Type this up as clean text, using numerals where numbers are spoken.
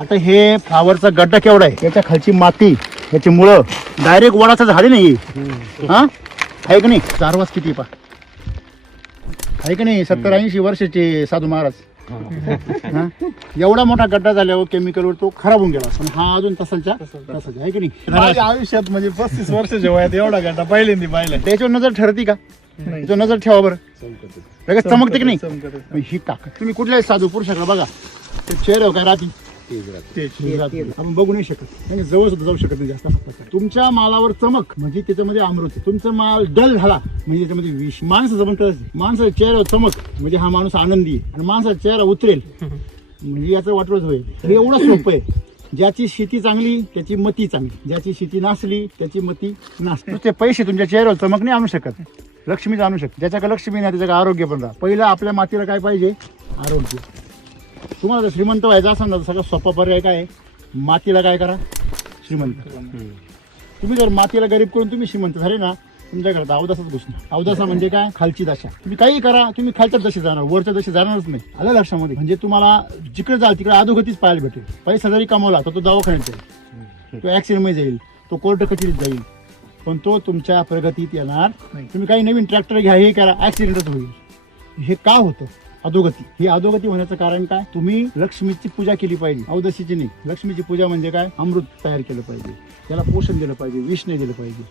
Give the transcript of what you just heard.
आता हे फ्लावरचा गड्डा केवढा आहे, त्याच्या खालची माती, याची मुळं डायरेक्ट वडाचं झाड नाही हा, आहे का नाही? चारवास किती पा आहे का नाही? 70-80 वर्षाचे साधू महाराज. हा? एवढा मोठा गड्डा झाल्यावर केमिकलवर तो खराब होऊन गेला, पण हा अजून तसाच्या तसाच आहे की नाही? माझ्या आयुष्यात म्हणजे 35 वर्षाच्या वयात एवढा गड्डा पहिल्यांदा पाहिला. त्याच्यावर नजर ठरती का? त्याच्यावर नजर ठेवा बरं, लगेच चमकते की नाही? मग ही ताकद तुम्ही कुठल्याही साधू पुरुषाकडे बघा, ते चेहऱ्यावर काय राहते आपण बघू नाही शकत, म्हणजे जवळ सुद्धा जाऊ शकत नाही जास्त. तुमच्या मालावर चमक म्हणजे त्याच्यामध्ये अमृत आहे. तुमचा माल डल झाला म्हणजे त्याच्यामध्ये विष. माणसाचं पण करायचं, माणसाच्या चेहऱ्यावर चमक म्हणजे हा माणूस आनंदी आहे, आणि माणसाचा चेहरा उतरेल म्हणजे याचं वाटवच होईल. हे एवढं सोपं आहे. ज्याची शेती चांगली त्याची मती चांगली, ज्याची शेती नासली त्याची मती नासली. ते पैसे तुमच्या चेहऱ्यावर चमक नाही आणू शकत, लक्ष्मीच आणू शकते. ज्याच्याकडे लक्ष्मी नाही त्याच्याकडे आरोग्य पण राहा. पहिलं आपल्या मातीला काय पाहिजे? आरोग्य. तुम्हाला जर श्रीमंत व्हायचं असेल ना, सगळं सोपा पर्याय काय आहे? मातीला काय करा? श्रीमंत. तुम्ही जर मातीला गरीब करून तुम्ही श्रीमंत झाले ना, तुमच्याकडे अवदासाच घुसणार. अवदासा म्हणजे काय? खालची दशा. तुम्ही काही करा, तुम्ही खालच्या दशेत जाणार, वरच्या दशेत जाणारच नाही. आलं लक्षामध्ये? म्हणजे तुम्हाला जिकडे जाल तिकडे अधोगतीच पाहायला भेटेल. पैसा जरी कमवला तर तो दवाखान्यात जाईल, तो ऍक्सिडेंटमध्ये जाईल, तो कोर्ट कचेरीत जाईल, पण तो तुमच्या प्रगतीत येणार नाही. तुम्ही काही नवीन ट्रॅक्टर घ्या, हे करा, ऍक्सिडेंटच होईल. हे का होतं? अधोगती. ही अधोगती होण्याचं कारण काय? तुम्ही लक्ष्मीची पूजा केली पाहिजे, अवदशीची नाही. लक्ष्मीची पूजा म्हणजे काय? अमृत तयार केलं पाहिजे, त्याला पोषण दिलं पाहिजे, विष नाही दिलं पाहिजे.